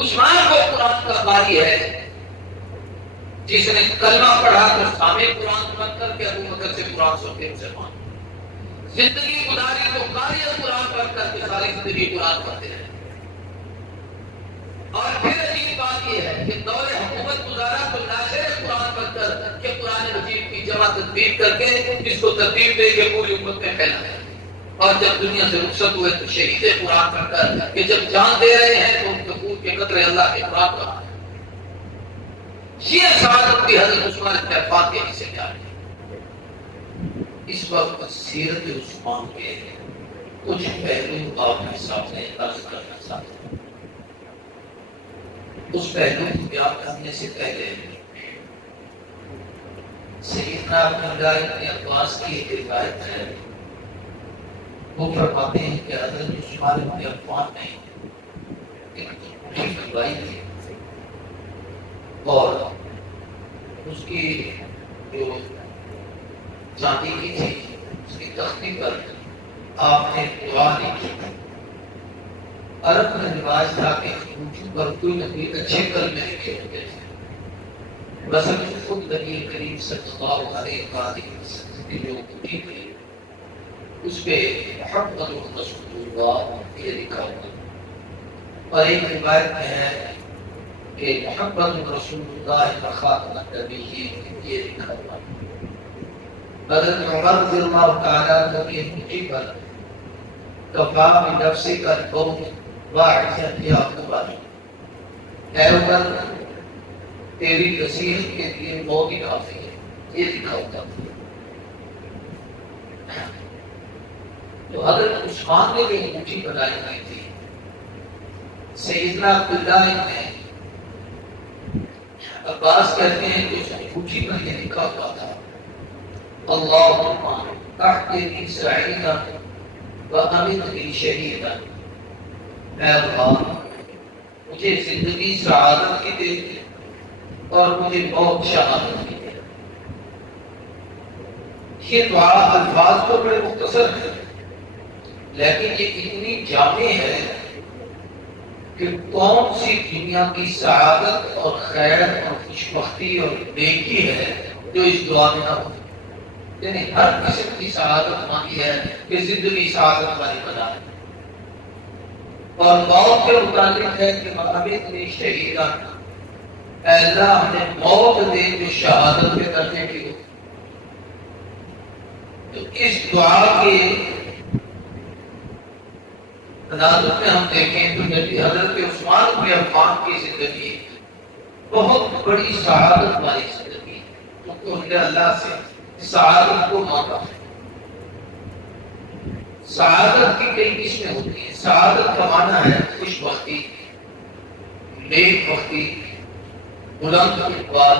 عثمان کو قرآن کا قاری ہے جس نے کلمہ پڑھا تو سامع قرآن بن کر کے ابو بکر سے قرآن سن کے مسلمان، زندگی گزاری تو قاری قرآن پڑھ کر کے ساری زندگی قرآن پڑھتے رہے۔ اور پھر عجیب بات یہ ہے کہ دور حکومت گزارا تو ناشر قرآن پڑھ کر کہ قرآن مجید کی جمع تدبیر کر کے اس کو ترتیب دے کے پوری امت میں پھیلایا، اور جب دنیا سے رخصت ہوئے تو شہید قرآن پڑھ کر کہ جب جان دے رہے ہیں تو ان کے خون کے قطرے اللہ کے قرآن کا یہ سعادت بھی حضرت عثمان بن عفان کے حصے میں آ رہی ہے۔ اس وقت سیرت عثمان کے کچھ پہلو آپ کے سامنے عرض کرنا چاہتا ہوں۔ اس پہلو کو بیان کرنے سے پہلے سیدنا عبداللہ بن عباس کی ایک روایت ہے، وہ فرماتے ہیں کہ حضرت عثمان بن عفان نے ایک چھوٹی بنوائی تھی اور اس کی جو چاندی کی تھی اس کی تختی پر آپ نے دعا لکھی تھی۔ عرب میں رواج تھا کہ اونٹوں پر کوئی نہ کوئی اچھے کلمے لکھے ہوتے تھے، مثلا خود نبی کریم صلی اللہ علیہ وسلم کی جو اونٹی تھی اس پہ محمد رسول اللہ یہ لکھا ہوا، اور ایک روایت میں ہے کہ محمد رسول اللہ خاتم النبیین یہ لکھا ہوا۔ حضرت عمر رضی اللہ تعالیٰ عنہ کی اونٹی پر کفا بنفسک الموت واعظا یا عمر، اے عمر تیری نصیحت کے لیے موت ہی کافی ہے، یہ لکھا ہوتا تھا۔ تو حضرت عثمان نے بھی انگوٹھی بنائی ہوئی تھی۔ سیدنا عبداللہ ابن عباس کہتے ہیں کہ اس انگوٹھی پر یہ لکھا ہوا تھا، اللہم احیینی سعیدا وامیتنی شہیدا، اے اللہ مجھے زندگی سعادت کی دے اور مجھے موت شہادت کی دے۔ یہ دعا الفاظ تو بڑے مختصر ہیں لیکن یہ اتنی جامع ہے کہ کون سی دنیا کی سعادت اور خیر اور خوشبختی اور نیکی ہے جو اس دعا میں نہ ہو۔ یعنی ہر قسم کی سعادت مانی ہے کہ زندگی سعادت والی بنا ہے، اور موت کے متعلق ہے کہ مقابل شہیدہ، اے اللہ ہمیں موت دے جو شہادت کے درجے کی ہو۔ تو اس دعا کے تناظر میں ہم دیکھیں تو حضرت عثمان بن عفان کی زندگی بہت بڑی سعادت والی زندگی، تو اللہ سے سعادت کو مانگا۔ سعادت کی کئی قسمیں ہوتی ہیں۔ سعادت کا معنی ہے خوش بختی، نیک بختی، بلند اقبال،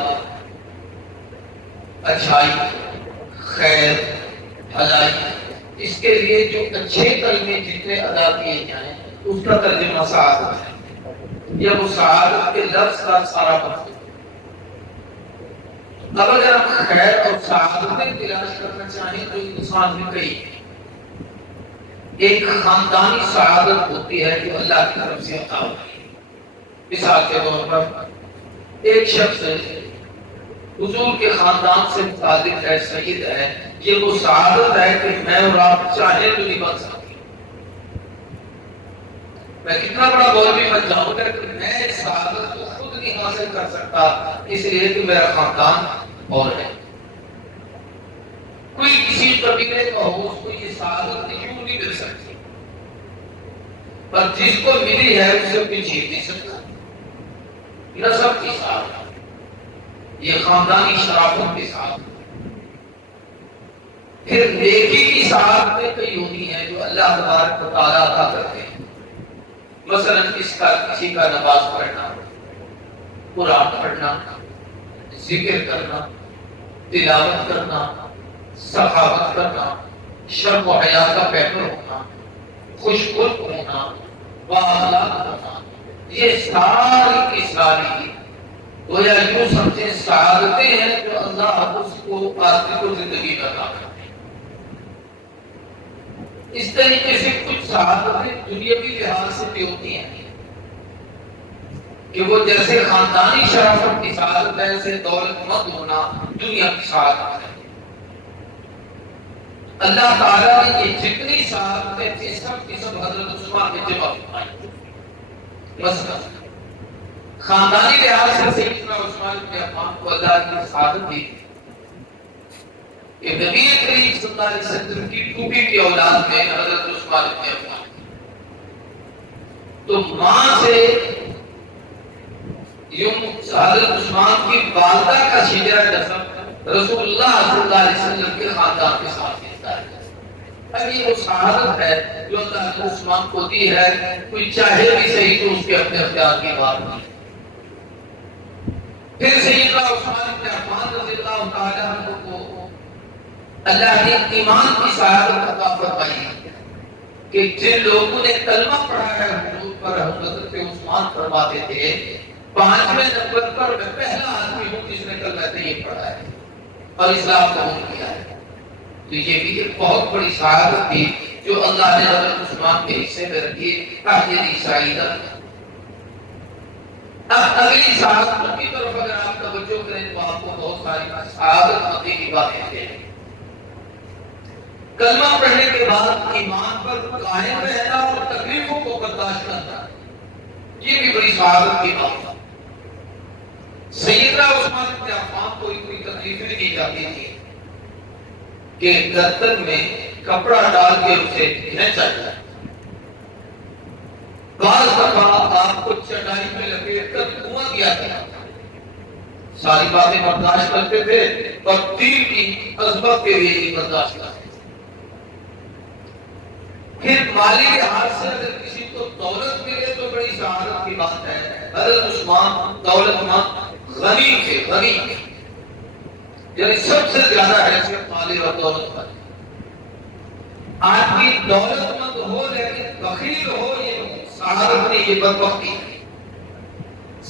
اچھائی، خیر، بھلائی۔ اس کے لیے جو اچھے کلمے جتنے ادا کیے جائیں اس کا ترجمہ سعادت ہے، یا وہ سعادت کے لفظ کا سارا مفہوم۔ اب اگر ہم خیر اور سعادتیں تلاش کرنا چاہیں تو انسان میں کئی ایک خاندانی سعادت ہوتی ہے جو اللہ کی طرف سے عطا ہوتی ہے۔ مثال کے طور پر ایک شخص حضور کے خاندان سے متعلق ہے، سید ہے، یہ وہ سعادت ہے کہ میں اور آپ چاہیں تو نہیں بن سکتی، میں کتنا بڑا مولوی بن جاؤں گا کہ میں سعادت کو خود نہیں حاصل کر سکتا، اس لیے کہ میرا خاندان اور ہے۔ کوئی کسی قبیلے کا ہو اس کو یہ سعادت کیوں نہیں مل سکتی، پر جس کو ملی ہے اسے کوئی چھین نہیں سکتا۔ نسب کی سعادت، یہ خاندانی شرافت کے ساتھ۔ پھر نیکی کی سعادتیں کئی ہوتی ہیں جو اللہ تبارک و تعالیٰ عطا کرتے ہیں، مثلا کسی کا نماز پڑھنا، قرآن پڑھنا، ذکر کرنا، تلاوت کرنا، سخاوت کرنا، شرم و حیا کا پیکر ہونا، خوش خلق ہونا، بااخلاق ہونا، یہ ساری کی ساری گویا یوں سمجھیں سعادتیں ہیں جو اللہ اس کو آدمی کو زندگی میں عطا کرتے ہیں۔ اس طریقے سے کچھ سعادتیں دنیاوی لحاظ سے بھی ہوتی ہیں، کہ وہ جیسے خاندانی شرافت کی سعادت ہے ایسے دولت مند ہونا دنیا کی سعادت ہے۔ اللہ تعالیٰ نے یہ جتنی سعادتیں تھی سب کی سب حضرت عثمان کے جمع فرمائی۔ مثلا خاندانی لحاظ سے سیدنا عثمان بن عفان کو اللہ کی سعادت دی کہ نبی کریم صلی اللہ علیہ وسلم کی پھوپھی کی اولاد میں حضرت عثمان بن عفان، تو ماں سے یوں حضرت عثمان کی والدہ کا شجرہ نسب رسول اللہ صلی اللہ علیہ وسلم کے خاندان کے ساتھ ملتا ہے۔ اب یہ وہ سعادت ہے جو اللہ نے عثمان کو دی ہے، کوئی چاہے بھی صحیح تو اس کے اپنے اختیار کی بات نہیں۔ پھر سیدنا عثمان بن عفان رضی اللہ تعالیٰ عنہ کو اللہ نے ایمان کی سعادت عطا فرمائی کہ جن لوگوں نے کلمہ پڑھا ہے حضور پر حضرت عثمان فرماتے تھے 5ویں نمبر پر میں پہلا آدمی ہوں جس نے کلمہ طیب پڑھا ہے اور اسلام قبول کیا ہے۔ تو یہ بھی ایک بہت بڑی سعادت تھی جو اللہ نے حضرت عثمان کے حصے میں رکھی تاہیری سعادت۔ اب اگلی سعادتوں کی طرف اگر آپ توجہ کریں تو آپ کو بہت ساری سعادت مندی کی باتیں ہیں۔ کلمہ پڑھنے کے بعد ایمان پر قائم رہنا اور تکلیفوں کو برداشت کرنا، یہ بھی بڑی سعادت کی بات ہے۔ سیدنا عثمان بن عفان کو کوئی تکلیف نہیں دی جاتی تھی کہ گردن میں کپڑا ڈال کے اسے کھینچا جائے۔ بعض دفعہ آپ کو چٹائی میں لپیٹ کر دھواں دیا گیا، ساری باتیں برداشت کرتے تھے اور دین کی عظمت کے لیے ہی برداشت کرتے تھے۔ پھر مالی لحاظ سے اگر کسی کو دولت ملے تو بڑی سعادت کی بات ہے۔ حضرت عثمان دولت مند غنی تھے، غنی یعنی سب سے زیادہ حیثیت والے اور دولت مند۔ آدمی دولت مند ہو لیکن بخیل ہو، یہ سعادت نہیں، یہ بدبختی ہے۔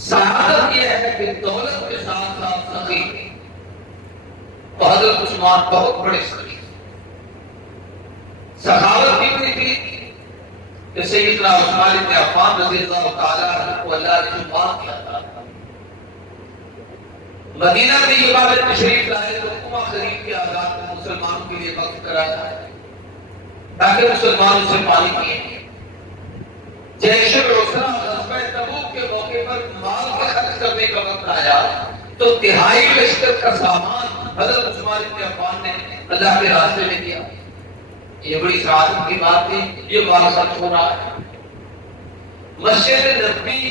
سعادت یہ ہے کہ دولت کے ساتھ ساتھ سخی، اور حضرت عثمان بہت بڑے سخی، سخاوت کتنی تھی کہ سیدنا عثمان بن عفان رضی اللہ تعالیٰ عنہ کو اللہ نے جو بات کیا تھا، مدینہ میں یہ بات تشریف لائے تو کنواں خرید کے آزاد کو مسلمانوں کے لیے وقف کرایا تاکہ مسلمان اسے پانی پیئیں۔ جیش العسرہ غزوہ تبوک کے موقع پر مال کا خرچ کرنے کا وقت آیا تو تہائی لشکر کا سامان حضرت عثمان بن عفان نے اللہ کے راستے میں دیا۔ یہ بڑی سعادت کی بات تھی، یہ مال خرچ ہو رہا ہے۔ مسجد نبوی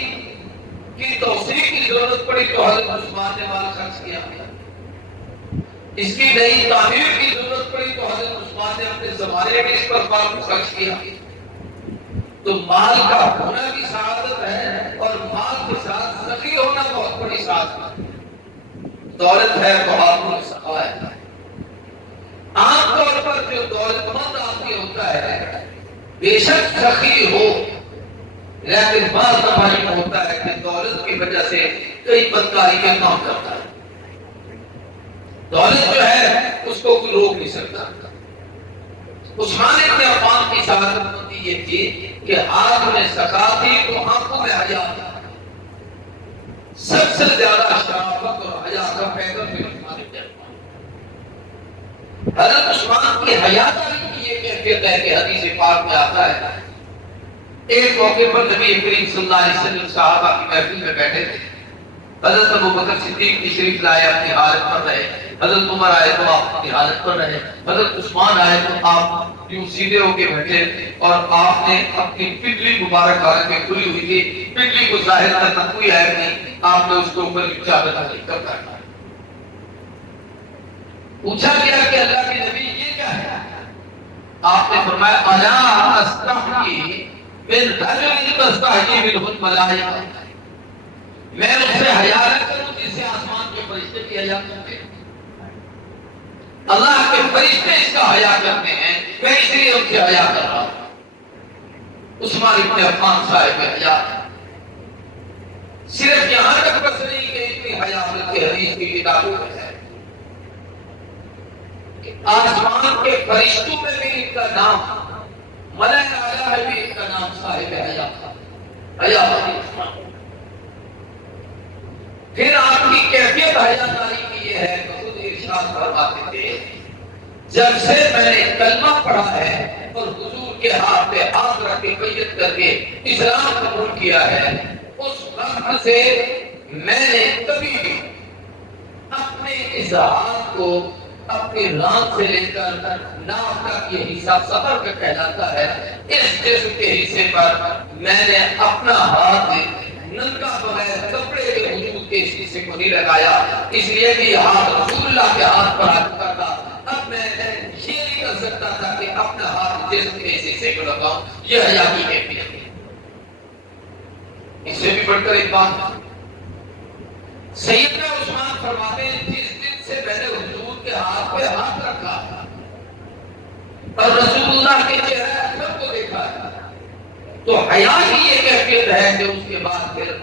کی توسیع کی ضرورت پڑی تو حضرت عثمان نے مال خرچ کیا۔ اس کی نئی تعمیر کی ضرورت پڑی تو حضرت عثمان نے اپنے زمانے میں اس پر مال خرچ کیا۔ تو مال کا ہونا بھی سعادت ہے اور مال کے ساتھ سخی ہونا بہت بڑی سعادت ہے۔ دولت ہے تو آپ کو سخا ہے۔ عام طور پر جو دولت مند آدمی ہوتا ہے بے شک سخی ہو، لیکن بعض دفعہ یہ ہوتا ہے کہ دولت کی وجہ سے کئی بدکاری کے کام کرتا ہے۔ دولت جو ہے اس کو کوئی روک نہیں سکتا۔ عثمان بن عفان کی سعادت مندی یہ تھی کہ ہاتھ میں سخا تھی تو آنکھوں میں حیا تھا۔ سب سے زیادہ شرافت اور حیا کا پیغام بھی عثمان بن عفان۔ حضرت عثمان کی حیاداری کی یہ کیفیت ہے کہ حدیث پاک میں آتا ہے ایک موقع پر نبی کریم صلی اللہ علیہ وسلم صحابہ کی محفل میں بیٹھے تھے۔ حضرت ابوبکر صدیق تشریف لائے، اپنی حالت پر رہے۔ حضرت عمر آئے تو آپ اپنی حالت پر رہے۔ حضرت عثمان آئے تو آپ یوں سیدھے ہو کے بیٹھے اور آپ نے اپنی پنڈلی مبارک حالت کھلی ہوئی تھی، پنڈلی کو ظاہر کرنا کوئی عیب نہیں، آپ نے اس کے اوپر چادر کر رکھا۔ پوچھا گیا کہ اللہ کے نبی یہ کیا ہے؟ آپ نے فرمایا الا استحی من رجل تستحی منہ الملائکہ، میں اس سے حیا نہ کروں جس سے آسمان کے فرشتے کی حیا کرتے ہیں۔ اللہ کے فرشتے اس کا حیا کرتے ہیں، میں اس لیے ان سے حیا کر رہا ہوں۔ عثمان بن عفان صاحب حیا صرف یہاں تک بس نہیں کہ اتنی حیا بلکہ حدیث کی کتابوں میں ہے کہ آسمان کے فرشتوں میں بھی ان کا نام، ملائکہ اعلیٰ ہے بھی ان کا نام صاحب حیا تھا۔ حیا عثمان پھر آپ کی کیفیت حیا کاری کی یہ ہے کہ خود ارشاد فرماتے تھے جب سے میں نے کلمہ پڑھا ہے اور حضور کے ہاتھ پہ ہاتھ رکھ کے بیعت کر کے اسلام قبول کیا ہے اس وقت سے میں نے کبھی بھی اپنے اس ہاتھ کو اپنی ران سے لے کر ناف تک یہ حصہ سفر کا کہلاتا ہے اس جسم کے حصے پر میں نے اپنا ہاتھ ننگا بغیر کپڑے کے وجود کے اس حصے کو نہیں لگایا اس لیے کہ یہ ہاتھ رسول اللہ کے ہاتھ پر آ چکا تھا اب میں یہ نہیں کر سکتا تھا کہ اپنا ہاتھ جسم کے اس حصے کو لگاؤں یہ حیا کی کیفیت ہے اس سے بھی بڑھ کر ایک بات سیدنا عثمان فرماتے ہیں جس دن سے میں نے حضور کے ہاتھ پہ ہاتھ رکھا اور رسول اللہ کے چہرے اکبر کو دیکھا تو حیا کی یہ کیفیت ہے کہ اس کے بعد پھر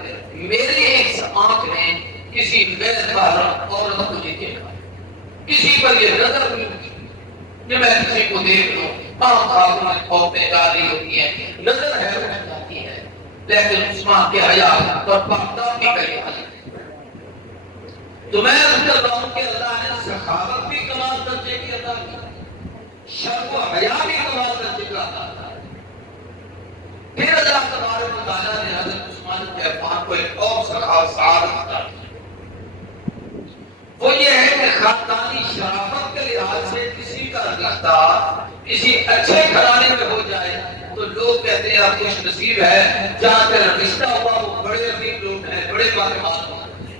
میری ایک آنکھ نے کسی غیر محرم عورت کو نہیں دیکھا کسی پر یہ نظر نہیں کہ میں کسی کو دیکھ لوں عورتیں جا رہی ہوتی ہیں نظر ہے وہ جاتی ہے لیکن عثمان کے حیا اور پاکدامنی کا یہ حل تو میں عرض کر رہا ہوں کہ اللہ نے سخاوت بھی کمال درجے کی عطا کی شرم و حیا بھی کمال درجے کا عطا کی پھر اللہ تبارک و تعالیٰ نے حضرت عثمان بن عفان کو ایک اور سخاوت سعادت عطا کی وہ یہ ہے کہ خاندانی شرافت کے لحاظ سے کسی کا رشتہ کسی اچھے گھرانے میں ہو جائے تو لوگ کہتے ہیں آپ خوش نصیب ہے جہاں تیرا رشتہ ہوا وہ بڑے عظیم لوگ ہیں بڑے باکمال لوگ ہیں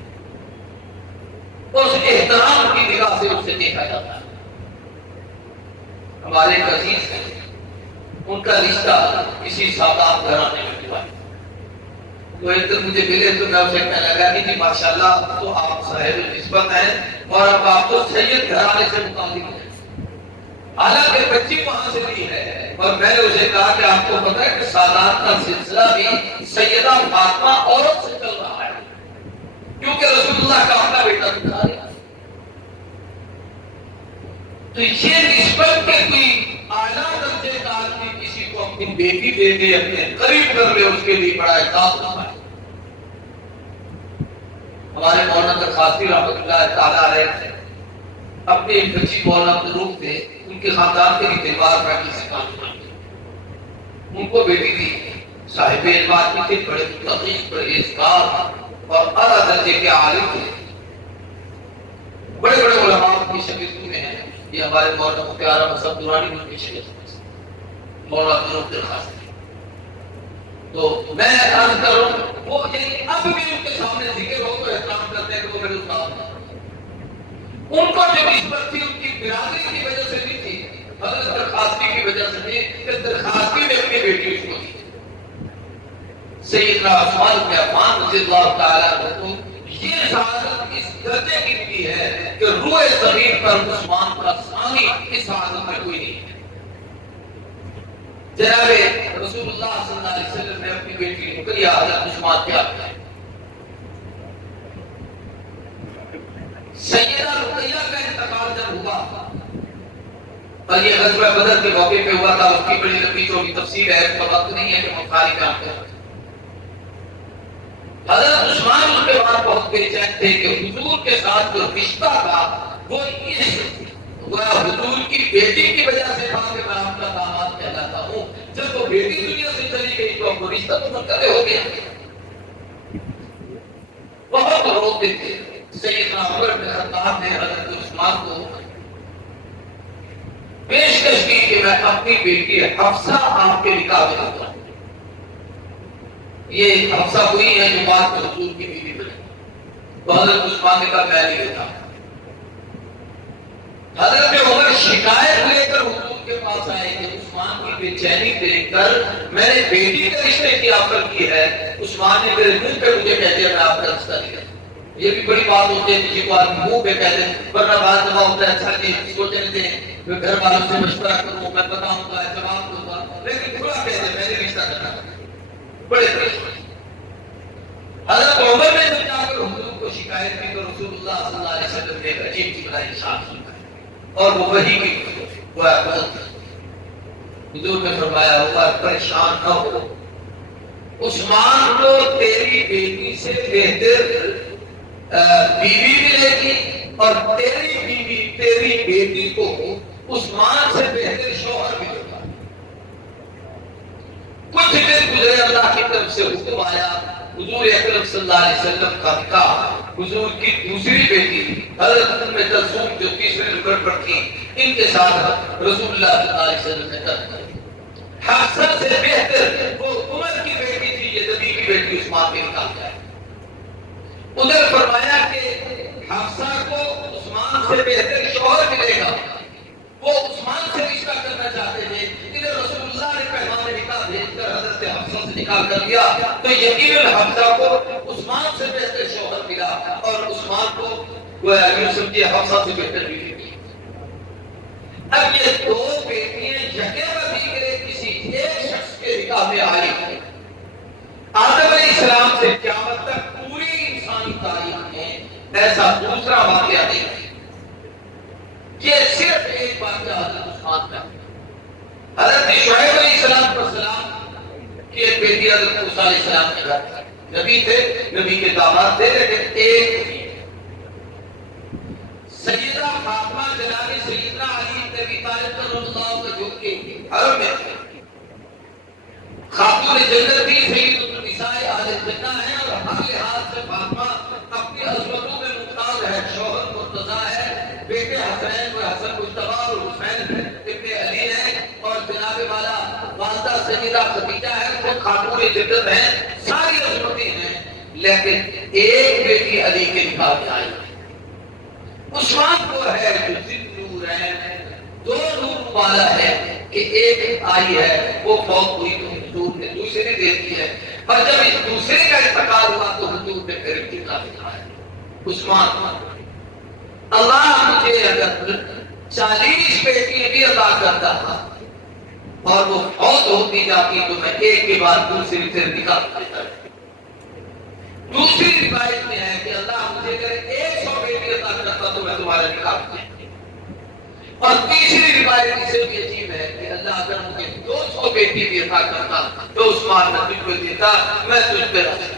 اس احترام کی نگاہ سے اسے دیکھا جاتا ہے ہمارے ایک عزیز ہیں ان کا رشتہ کسی سادات گھرانے میں ہوا ہے تو ایک دن مجھے ملے تو میں اسے کہنے لگا کہ جی ماشاءاللہ تو آپ صاحب نسبت ہیں اور اب آپ تو سید گھرانے سے متعلق ہیں حالانکہ بچی وہاں سے بھی ہے اور میں نے اسے کہا کہ آپ کو پتہ ہے کہ سادات کا سلسلہ بھی سیدہ فاطمہ عورت سے چل رہا ہے کیونکہ رسول اللہ کا اپنا بیٹا دکھا رہا تو یہ نسبت کے کوئی اعلیٰ درجے کا آدمی کسی کو اپنی بیٹی دے دے اپنے قریب کر لے اس کے لیے بڑا احساس ہوتا ہے ہمارے مولانا درخواستی رحمۃ اللہ تعالیٰ علیہ اپنے ایک بچی مولانا بزرگ تھے ان کے خاندان کے بھی تہوار بیٹھی سے کام کرتے ان کو بیٹی تھی صاحب علم آدمی تھے بڑے متقی بڑے اذکار اور اعلیٰ درجے کے عالم تھے بڑے بڑے علماء کی شگردوں میں ہیں یہ ہمارے مولانا مختار مصعب درانی ان کی شگرد مولانا بزرگ درخواستی تو میں عرض کروں وہ یعنی اب بھی ان کے سامنے ذکر ہو تو احترام کرتے ہیں کہ وہ میرے استاد ہیں ان کو جو نسبت تھی ان کی برادری کی وجہ سے نہیں تھی حضرت درخواستی کی وجہ سے نہیں کہ درخواستی میں اپنی بیٹی اس کو دی سیدنا عثمان بن عفان رضی اللہ تعالیٰ عنہ یہ سعادت اس درجے کی ملی ہے کہ روح زمین پر عثمان کا ثانی اس سعادت میں کوئی نہیں ہے جناب رسول اللہ صلی اللہ علیہ وسلم نے اپنی بیٹی رقیہ حضرت عثمان کیا ہے سیدہ رقیہ کا انتقال جب ہوا اور یہ غزوہ بدر کے موقع پہ ہوا تھا اس کی بڑی لمبی چوڑی تفصیل ہے اس کا وقت نہیں ہے کہ ہم خالی کام کریں حضرت عثمان اس کے بعد بہت بے چین تھے کہ حضور کے ساتھ جو رشتہ تھا وہ اس حضور کی بیٹی کی وجہ سے تھا کہ میں آپ کا داماد کہلاتا ہوں جب وہ بیٹی دنیا سے چلی گئی تو وہ رشتہ تو منقطع ہو گیا بہت روتے تھے سیدنا عمر بن خطاب نے حضرت عثمان کو پیشکش کی کہ میں اپنی بیٹی حفصہ آپ کے نکاح میں دوں گا یہ حفصہ وہی ہے جو بعد میں حضور کی بیوی بنی تو حضرت عثمان نے کہا میں نہیں دیتا حضرت عمر شکایت لے کر حضور کے پاس آئے کہ عثمان کی بے چینی دیکھ کر میں نے بیٹی کے رشتے کی آفر کی ہے عثمان نے میرے منہ پہ مجھے کہہ دیا میں آپ کا رشتہ نہیں کرتا یہ بھی بڑی بات ہوتی ہے کسی کو آدمی منہ پہ کہتے ہیں ورنہ بعض دفعہ ہوتا ہے اچھا جی سوچنے دیں میں گھر والوں سے مشورہ کروں میں بتاؤں گا جواب دوں گا لیکن تھوڑا کہہ دیں میں نے رشتہ کرنا بڑے پریشان حضرت عمر نے جب جا کر حضور کو شکایت کی تو رسول اللہ صلی اللہ علیہ وسلم نے ایک عجیب سی بڑا ارشاد سنا اور وہ وحی کی وہ حضور نے فرمایا ہوا پریشان نہ ہو عثمان کو تیری بیٹی سے بہتر بیوی ملے گی اور تیری بیوی تیری بیٹی کو عثمان سے بہتر شوہر ملے گا۔ کچھ دن گزرے، اللہ کی طرف سے حکم آیا، حضور اکرم صلی اللہ علیہ وسلم کا نکاح حضور کی دوسری بیٹی حضرت ام کلثوم جو تیسرے نمبر پر تھی، ان کے ساتھ رسول اللہ صلی اللہ علیہ وسلم نے کر دیا۔ حفصہ سے بہتر وہ عمر کی بیٹی تھی، یہ نبی کی بیٹی عثمان کے نکاح جائے۔ ادھر فرمایا کہ حفصہ کو عثمان سے بہتر شوہر ملے گا، وہ عثمان سے رشتہ کرنا چاہتے تھے، ادھر رسول اللہ نے پیغام نکاح بھیج کر حضرت حفصہ سے نکاح کر دیا، تو یقیناً حفصہ کو عثمان سے بہتر شوہر ملا اور عثمان کو یوں سمجھیے حفصہ سے بہتر بیوی ملی۔ اب یہ دو بیٹیاں یکے بعد دیگرے کسی ایک شخص کے نکاح میں آئی۔ آدم علیہ السلام سے قیامت تک پوری انسانی تاریخ میں ایسا دوسرا واقعہ نہیں ہے۔ یہ صرف ایک واقعہ حضرت عثمان کا، حضرت شعیب علیہ السلام کی ایک بیٹی حضرت موسیٰ علیہ السلام کے گھر نبی تھے، نبی کے داماد تھے، لیکن ایک سیدہ فاطمہ جناب سیدنا علی بن ابی طالب رضی اللہ عنہ جو کہ حرم میں خاتون جنت تھی، سید النساء اہل جنہ ہیں، اور ہر لحاظ سے فاطمہ اپنی عظمتوں میں ممتاز ہے، شوہر مرتضیٰ ہے، بیٹے حسین و حسن مجتبیٰ اور حسین ابن علی ہیں، اور جناب والا والدہ سیدہ خدیجہ ہے، وہ خاتون جنت ہیں، ساری عظمتیں ہیں، لیکن ایک بیٹی علی کے نکاح میں آئی۔ عثمان کو ہے جو ضد نور ہے، دو نور والا ہے کہ ایک آئی ہے وہ فوت ہوئی تو حضور نے دوسرے دیتی ہے، اور جب اس دوسرے کا انتقال ہوا تو حضور نے پھر کتنا دکھایا۔ عثمان اللہ مجھے اگر 40 بیٹی بھی عطا کرتا تھا اور وہ فوت ہوتی جاتی تو میں ایک کے بعد دوسری پھر نکاح دیتا۔ دوسری روایت میں ہے کہ اللہ مجھے اگر 100 بیٹی عطا کرتا تو میں تمہارا نکاح دیتا۔ اور تیسری روایت اس سے بھی عجیب ہے کہ اللہ اگر مجھے 200 بیٹی بھی عطا کرتا تو عثمان نے تجھ کو دیتا، میں تجھ پہ رکھتا۔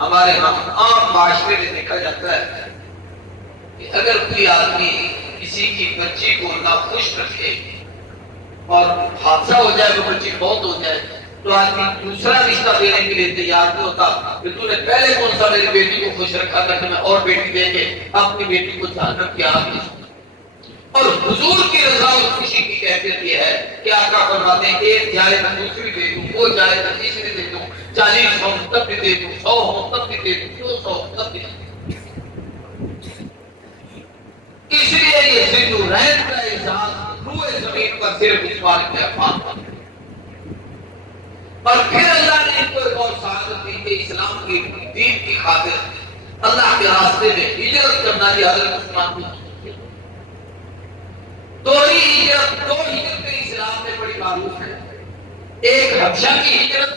ہمارے ہاں عام معاشرے میں دیکھا جاتا ہے کہ اگر کوئی آدمی کسی کی بچی کو ناخوش رکھے اور حادثہ ہو جائے، وہ بچی فوت ہو جائے، تو آدمی دوسرا رشتہ دینے کے لیے تیار نہیں ہوتا کہ تو نے پہلے کون سا میری بیٹی کو خوش رکھا تھا کہ میں اور بیٹی دے کے اپنی بیٹی کو جہنم کی آگ میں۔ اور حضور کی رضا اور خوشی کی کیفیت یہ ہے کہ آقا فرماتے ہیں ایک جائے میں دوسری دے دوں، وہ جائے میں تیسری دے دوں، 40 ہوں تب بھی دے دوں، 100 ہوں تب بھی دے دوں، 200 ہوں تب بھی دے دوں۔ اس لیے یہ ذل رحم کا احساس روئے زمین پر صرف عثمان کے افعال پر۔ اور پھر اللہ نے ان کو ایک اور سعادت دی کہ اسلام کی دین کی خاطر اللہ کے راستے میں ہجرت کرنا، یہ حضرت عثمان کو دو ہجرتیں اسلام میں بڑی معروف ہیں، ایک حبشہ کی ہجرت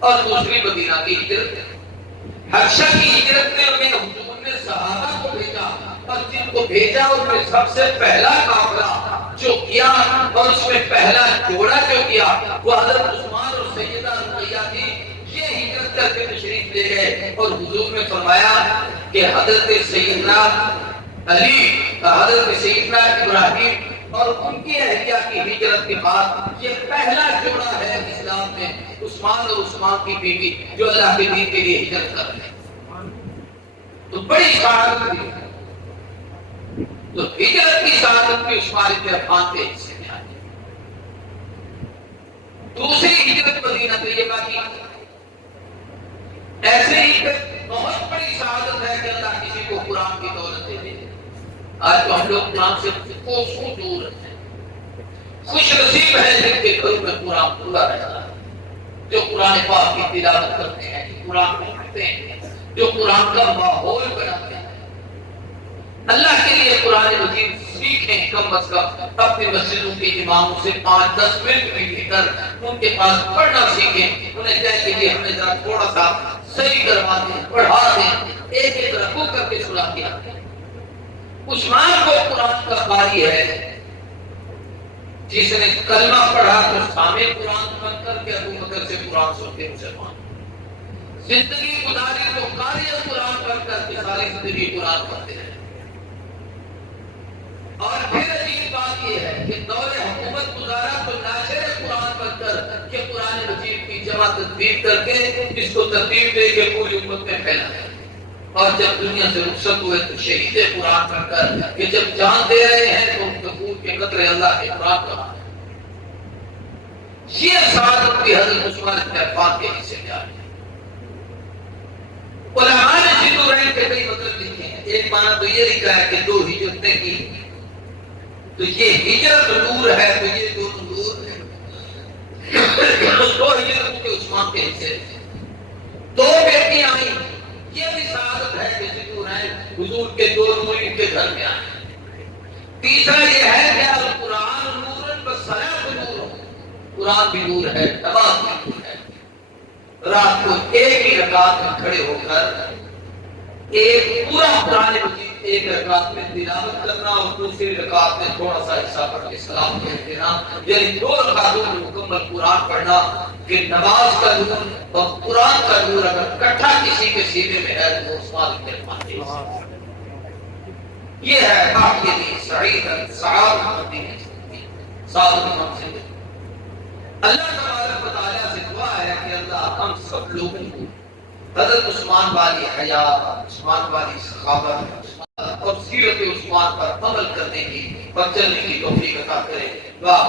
اور دوسری مدینہ کی ہجرت۔ حبشہ کی ہجرت میں انہیں حضور نے صحابہ کو بھیجا، اور جن کو بھیجا ان میں سب سے پہلا قافلہ جو کیا اور اس میں پہلا جوڑا جو کیا وہ حضرت عثمان اور سیدہ رقیہ تھی۔ یہ ہجرت کر کے تشریف لے گئے اور حضور نے فرمایا کہ حضرت سیدنا علی، حضرت سیدنا ابراہیم اور ان کی اہلیہ کی ہجرت کے بعد یہ پہلا جوڑا ہے اسلام میں، عثمان اور عثمان کی بیوی جو اللہ کے دین کے لیے ہجرت کر رہے ہیں۔ تو بڑی سعادت دی، تو ہجرت کی سعادت کی عثمان ابن عفان کے حصے میں آئی۔ دوسری ہجرت مدینہ طیبہ کی، ایسے ہی بہت بڑی سعادت ہے کہ اللہ کسی کو قرآن کی دولت دے دے۔ آج تو ہم لوگ قرآن سے کوسوں دور ہیں، خوش نصیب ہے جن کے گھروں میں قرآن پورا رہتا ہے، جو قرآن پاک کی تلاوت کرتے ہیں، جو قرآن کو پڑھتے ہیں، جو قرآن کا ماحول بناتے ہیں۔ اللہ کے لیے قرآن مجید سیکھیں، کم از کم اپنی مسجدوں کے اماموں سے 5-10 منٹ میں لے کر ان کے پاس پڑھنا سیکھیں، انہیں کہیں کہ یہ ہمیں ذرا تھوڑا سا صحیح کروا دیں، پڑھا دیں، ایک ایک رکوع کر کے سنا دیا۔ عثمان کو قرآن کا قاری ہے، جس نے کلمہ پڑھا تو سامع قرآن بن کر کے ابو بکر سے قرآن سنتے مسلمان، زندگی گزاری تو قاری قرآن پڑھ کر کے ساری زندگی قرآن پڑھتے ہیں. اور پھر عجیب بات یہ ہے کہ دور حکومت گزارا تو ناشر قرآن پڑھ کر کہ قرآن مجید کی جمع تدبیر کر کے اس کو ترتیب دے کے پوری امت میں پھیلا ہے. اور جب دنیا سے رخصت ہوئے تو شہید قرآن پڑھ کر کہ جب جان دے رہے ہیں تو کفور کے قطرے اللہ کے قرآن کا یہ سعادت بھی حضرت عثمان بن عفان کے حصے میں آ گئی. علماء نے جدو رحم کے کئی مطلب لکھے ہیں. ایک معنی تو یہ لکھا ہے کہ 2 ہجرتیں کی تو یہ ہجرت نور ہے تو یہ دونوں نور ہے. 2 ہجرتوں کے عثمان کے حصے 2 بیٹیاں آئیں. یہ بھی سعادت ہے کہ جدو رحم حضور کے 2 نور ان کے گھر میں آئے. تیسرا یہ ہے کہ القرآن نور والصلاۃ نور. قرآن بھی نور ہے، نماز بھی نور ہے. رات کو ایک ہی رکعت میں کھڑے ہو کر ایک پورا قرآن مجید ایک رکعت میں تلاوت کرنا اور دوسری رکعت میں تھوڑا سا حصہ پڑھ کے سلام کہہ دینا. یعنی 2 رکعتوں میں مکمل قرآن پڑھنا کہ نماز کا نور اور قرآن کا نور اگر اکٹھا کسی کے سینے میں ہے تو عثمان بن عفان کے یہ ہے باقی سعید سعادت منزل. اللہ تبارک و تعالیٰ سے دعا ہے کہ اللہ ہم سب لوگوں کو حضرت عثمان والی حیات، عثمان والی سخاوت اور سیرت عثمان پر عمل کرنے کی اور چلنے کی توفیق عطا کرے. واہ